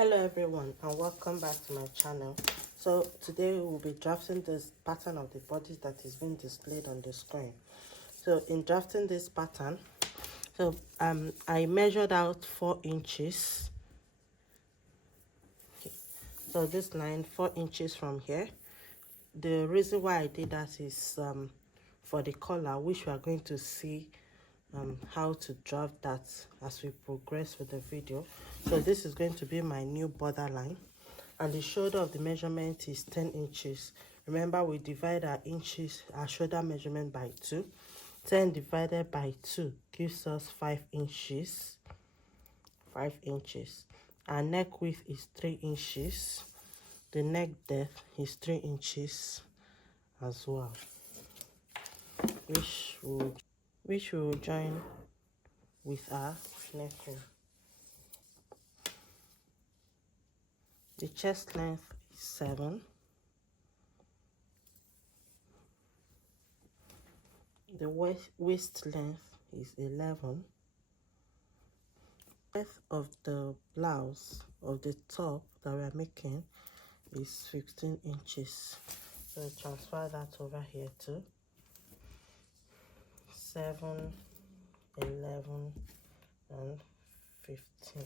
Hello everyone and welcome back to my channel. So today we will be drafting this pattern of the bodice that is being displayed on the screen. So in drafting this pattern, I measured out 4 inches. Okay. So this line 4 inches from here. The reason why I did that is for the collar, which we are going to see how to draft that as we progress with the video. So this is going to be my new borderline, and the shoulder of the measurement is 10 inches. Remember, we divide our shoulder measurement by 2. 10 divided by 2 gives us 5 inches. 5 inches. Our neck width is 3 inches. The neck depth is 3 inches as well, which we will join with our neckline. The chest length is 7. The waist length is 11. The length of the blouse of the top that we are making is 15 inches. So transfer that over here too. 7, 11, and 15.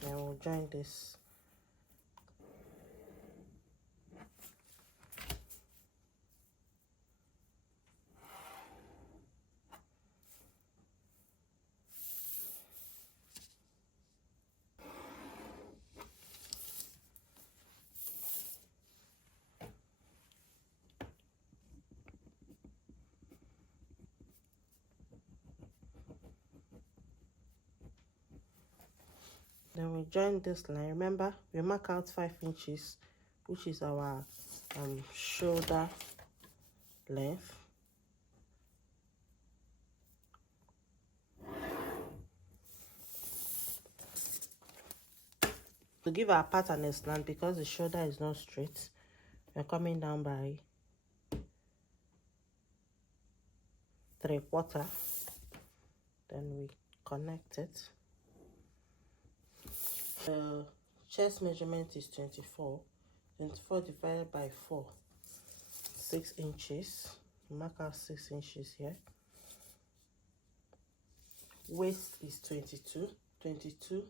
Then we'll join this. Then we join this line. Remember, we mark out 5 inches, which is our shoulder length. To give our pattern a slant, because the shoulder is not straight, we're coming down by 3/4. Then we connect it. The chest measurement is 24. 24 divided by 4, 6 inches. Mark out 6 inches here. Waist is 22. 22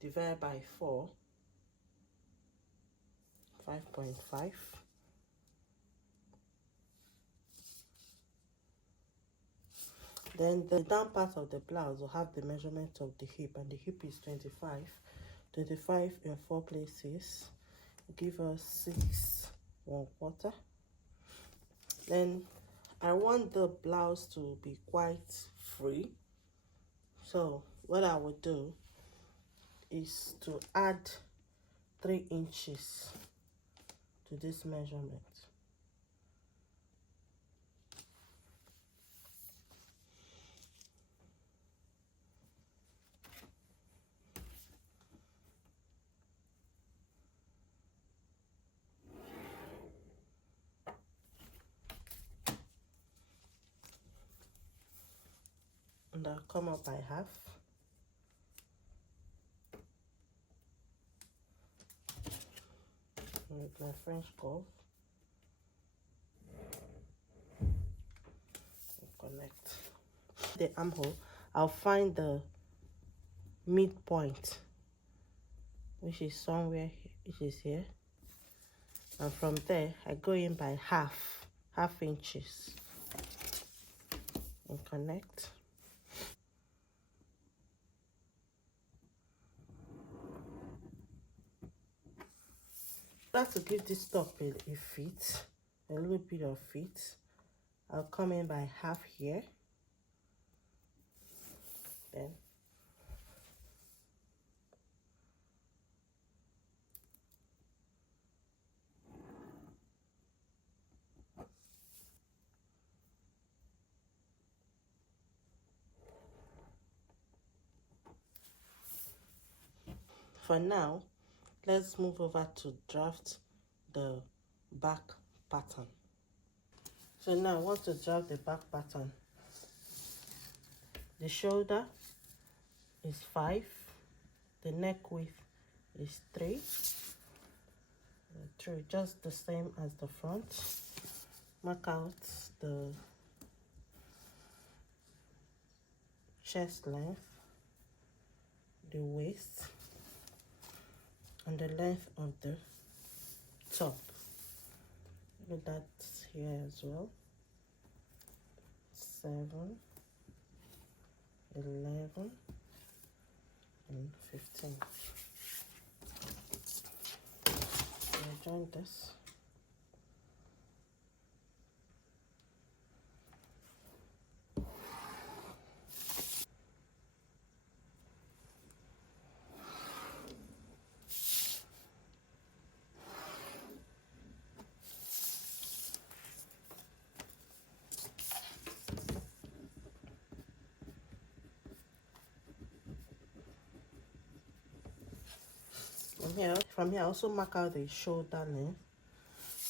divided by 4, 5.5. Then the down part of the blouse will have the measurement of the hip, and the hip is 25. 25 in 4 places give us 6/1/4. Then I want the blouse to be quite free, so what I would do is to add 3 inches to this measurement. And I'll come up by half. With my French curve. Connect the armhole. I'll find the midpoint, which is somewhere, which is here, and from there I go in by half inches and connect. To give this top a fit, a little bit of fit, I'll come in by half here. Then for now, let's move over to draft the back pattern. So now I want to draft the back pattern. The shoulder is 5, the neck width is 3. 3, just the same as the front. Mark out the chest length, the waist, and the length of the top. Look at that here as well. 7, 11, and 15. I'll join this. From here, I also mark out the shoulder length,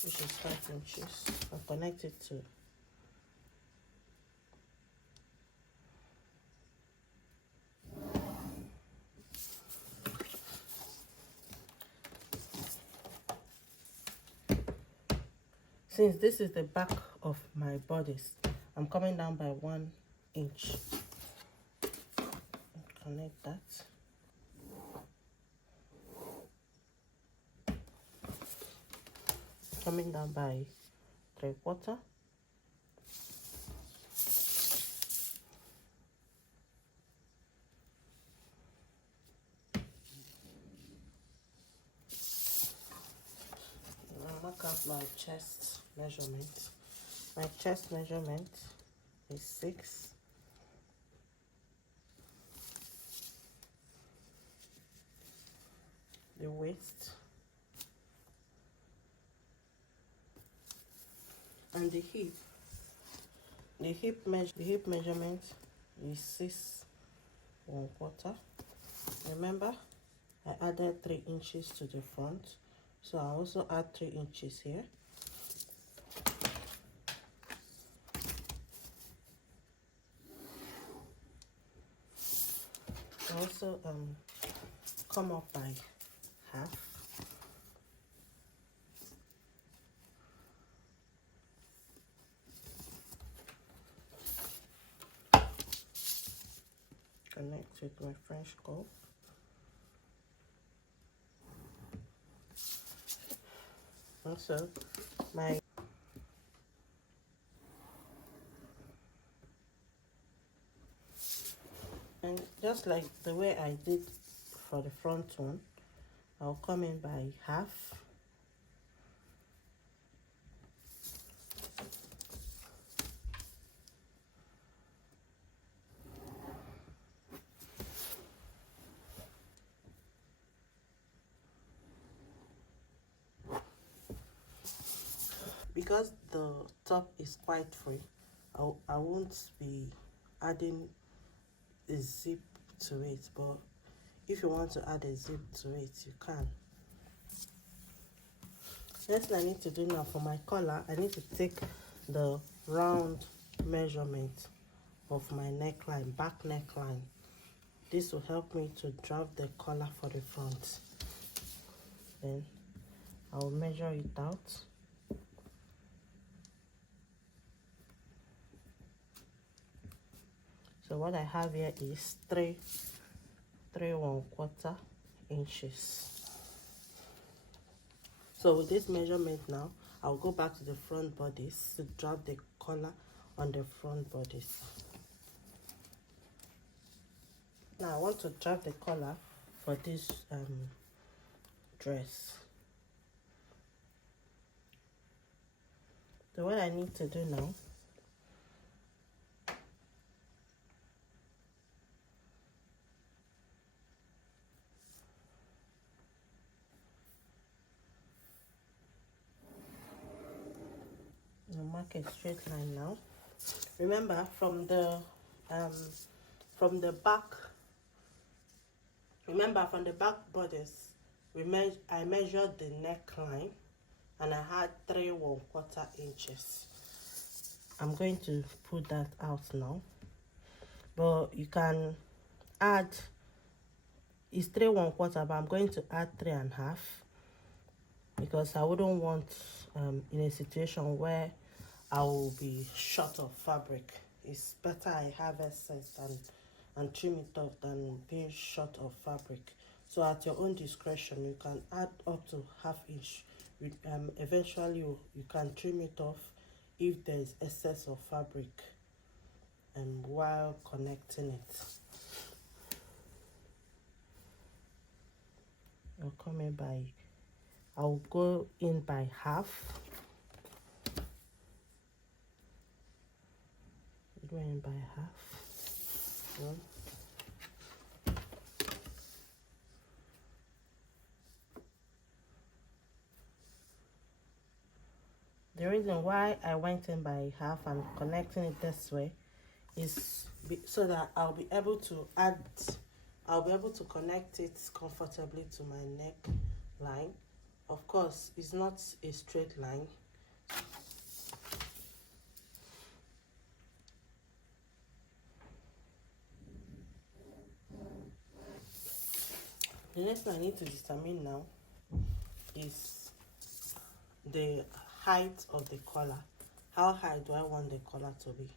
which is 5 inches, and connect it to since this is the back of my bodice, I'm coming down by 1 inch. Connect that. Coming down by 3/4. I'll mark out my chest measurement. My chest measurement is 6. The waist and the hip. The hip measurement is 6 1/4. Remember, I added 3 inches to the front, so I also add 3 inches here. I also come up by half. Connect with my French curve. Also, my and just like the way I did for the front one, I'll come in by half. Because the top is quite free, I won't be adding a zip to it, but if you want to add a zip to it, you can. Next thing I need to do now for my collar, I need to take the round measurement of my neckline, back neckline. This will help me to draft the collar for the front. Then I'll measure it out. So what I have here is 3 1/4 inches. So with this measurement now, I'll go back to the front bodice to drop the collar on the front bodice. Now I want to drop the collar for this dress. So what I need to do now, I'll mark a straight line now. Remember, from the back, from the back bodice, I measured the neckline and I had 3 1/4 inches. I'm going to put that out now, but you can add It's 3 1/4, but I'm going to add 3 1/2 because I wouldn't want in a situation where I will be short of fabric. It's better I have excess and trim it off than being short of fabric. So at your own discretion, you can add up to 1/2 inch. Eventually you can trim it off if there is excess of fabric while connecting it. I'll go in by half. Go in by half. One. The reason why I went in by half and connecting it this way is so that I'll be able to connect it comfortably to my neckline. Of course, it's not a straight line. The next thing I need to determine now is the height of the collar. How high do I want the collar to be?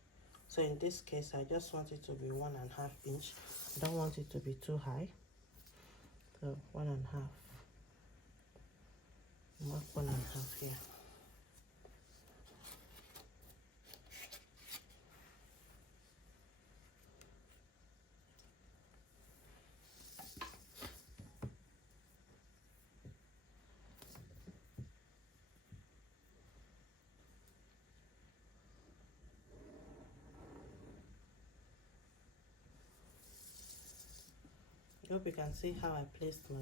So in this case, I just want it to be 1 1/2 inch. I don't want it to be too high. So 1 1/2. Mark 1 1/2 here. I hope you can see how I placed my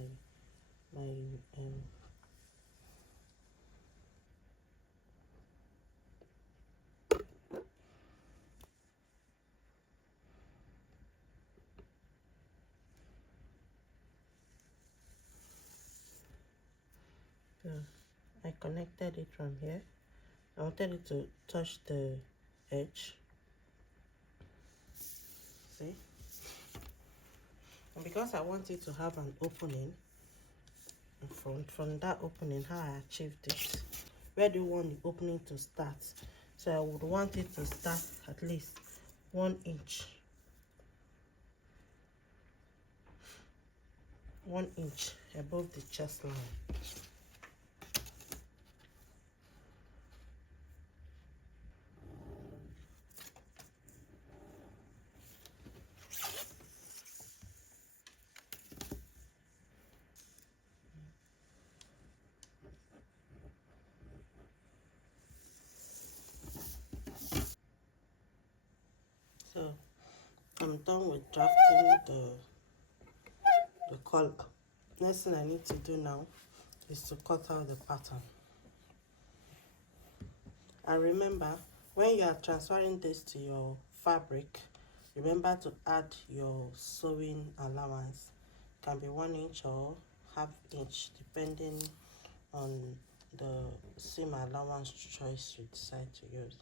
so I connected it from here. I wanted it to touch the edge. See? And because I want it to have an opening from that opening, how I achieved it. Where do you want the opening to start? So I would want it to start at least 1 inch. 1 inch above the chest line. So I'm done with drafting the collar. Next thing I need to do now is to cut out the pattern. And remember, when you are transferring this to your fabric, remember to add your sewing allowance. It can be 1 inch or 1/2 inch depending on the seam allowance choice you decide to use.